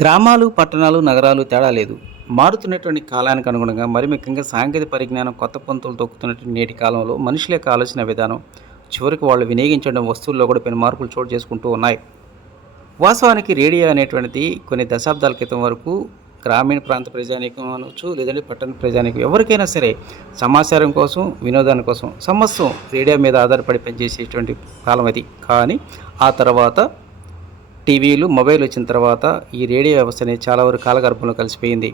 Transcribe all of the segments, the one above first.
గ్రామాలు, పట్టణాలు, నగరాలు తేడా లేదు. మారుతున్నటువంటి కాలానికి అనుగుణంగా మరి ముఖ్యంగా సాంకేతిక పరిజ్ఞానం కొత్త పంతులు తొక్కుతున్నటువంటి నేటి కాలంలో మనుషుల యొక్క ఆలోచన విధానం, చివరికి వాళ్ళు వినియోగించడం వస్తువుల్లో కూడా పెను మార్పులు చోటు చేసుకుంటూ ఉన్నాయి. వాస్తవానికి రేడియో అనేటువంటిది కొన్ని దశాబ్దాల క్రితం వరకు గ్రామీణ ప్రాంత ప్రజానీకం అనవచ్చు, లేదంటే పట్టణ ప్రజానీకం ఎవరికైనా సరే సమాచారం కోసం, వినోదాని కోసం సమస్తం రేడియో మీద ఆధారపడి పనిచేసేటువంటి కాలం అది. కానీ ఆ తర్వాత టీవీలు, మొబైల్ వచ్చిన తర్వాత ఈ రేడియో వ్యవస్థ అనేది చాలా వరకు కాలగర్భంలో కలిసిపోయింది.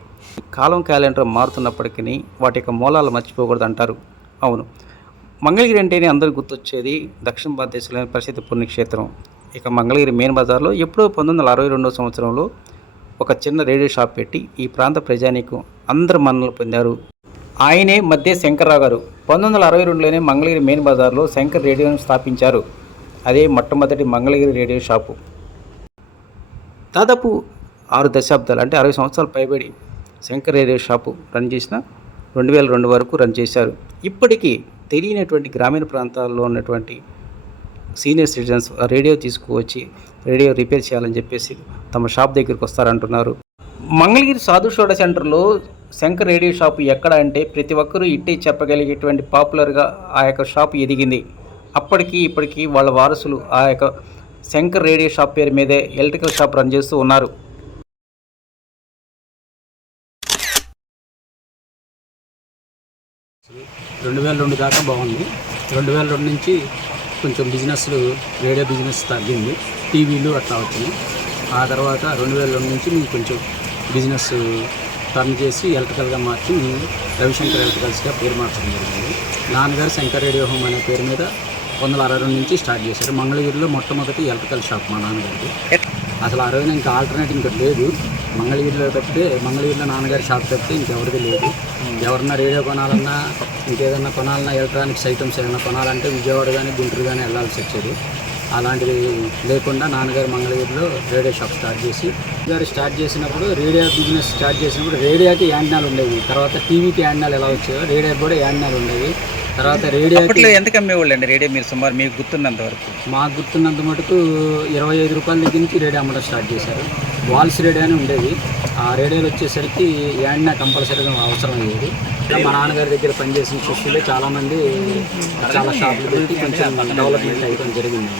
కాలం క్యాలెండర్ మారుతున్నప్పటికీ వాటి యొక్క మూలాలు మర్చిపోకూడదు అంటారు. అవును, మంగళగిరి అంటేనే అందరూ గుర్తొచ్చేది దక్షిణ భారతదేశంలోని ప్రసిద్ధ పుణ్యక్షేత్రం. ఇక మంగళగిరి మెయిన్ బజార్లో ఎప్పుడో 1962 సంవత్సరంలో ఒక చిన్న రేడియో షాప్ పెట్టి ఈ ప్రాంత ప్రజానీకం అందరు మన్ననలు పొందారు. ఆయనే మధ్య శంకర్రావు గారు 1962లోనే మంగళగిరి మెయిన్ బజార్లో శంకర్ రేడియోను స్థాపించారు. అదే మొట్టమొదటి మంగళగిరి రేడియో షాపు. దాదాపు 6 దశాబ్దాలు అంటే 60 సంవత్సరాలు పైబడి శంకర్ రేడియో షాపు రన్ చేసిన 2002 వరకు రన్ చేశారు. ఇప్పటికీ తెలియనటువంటి గ్రామీణ ప్రాంతాల్లో ఉన్నటువంటి సీనియర్ సిటిజన్స్ రేడియో తీసుకువచ్చి రేడియో రిపేర్ చేయాలని చెప్పేసి తమ షాప్ దగ్గరికి వస్తారంటున్నారు. మంగళగిరి సాధు సోడా సెంటర్లో శంకర్ రేడియో షాపు ఎక్కడ అంటే ప్రతి ఒక్కరూ ఇట్టే చెప్పగలిగేటువంటి పాపులర్గా ఆ యొక్క షాపు ఎదిగింది. అప్పటికి ఇప్పటికీ వాళ్ళ వారసులు ఆ యొక్క శంకర్ రేడియో షాప్ పేరు మీదే ఎలక్ట్రికల్ షాప్ రన్ చేస్తూ ఉన్నారు. రెండు 2002 దాకా బాగుంది. 2002 నుంచి కొంచెం రేడియో బిజినెస్ తగ్గింది, టీవీలు అట్లా వచ్చినాయి. ఆ తర్వాత 2002 నుంచి మేము కొంచెం బిజినెస్ టర్న్ చేసి ఎలక్ట్రికల్గా మార్చి రవిశంకర్ ఎలక్ట్రికల్స్గా పేరు మార్చడం జరిగింది. నాన్నగారు శంకర్ రేడియో హోమ్ అనే పేరు మీద 1962 నుంచి స్టార్ట్ చేశారు. మంగళగిరిలో మొట్టమొదటి ఎలక్ట్రికల్ షాప్ మా నాన్నగారికి. అసలు ఆ రోజున ఇంకా ఆల్టర్నేటివ్ ఇంకా లేదు. మంగళగిరిలో నాన్నగారి షాప్ తప్పితే ఇంకెవరిది లేదు. ఎవరన్నా రేడియో కొనాలన్నా, ఇంకేదన్నా కొనాలన్నా, ఎలక్ట్రానిక్స్ ఐటమ్స్ ఏమైనా కొనాలంటే విజయవాడ కానీ గుంటూరు కానీ వెళ్ళాల్సి వచ్చేది. అలాంటివి లేకుండా నాన్నగారు మంగళగిరిలో రేడియో షాప్ స్టార్ట్ చేసినప్పుడు రేడియో బిజినెస్ స్టార్ట్ చేసినప్పుడు రేడియోకి యాంటెనాలు ఉండేవి. తర్వాత టీవీకి యాంటెనాలు ఎలా వచ్చాయో రేడియోకి కూడా యాంటెనాలు ఉండేవి. తర్వాత రేడియో ఎంత అమ్మేవాళ్ళు అండి రేడియో? మీరు సుమారు మీకు గుర్తున్నంత వరకు? మాకు గుర్తున్నంత మటుకు 25 రూపాయల దగ్గర నుంచి రేడియో అమ్మడం స్టార్ట్ చేశారు. వాల్స్ రేడియో అని ఉండేవి. ఆ రేడియోలు వచ్చేసరికి యాంటెనా కంపల్సరీగా అవసరం అయ్యేది. మా నాన్నగారి దగ్గర పనిచేసిన శిష్యులే చాలామంది చాలా షాపులు పెట్టి కొంచెం డెవలప్మెంట్ అయ్యడం జరిగింది.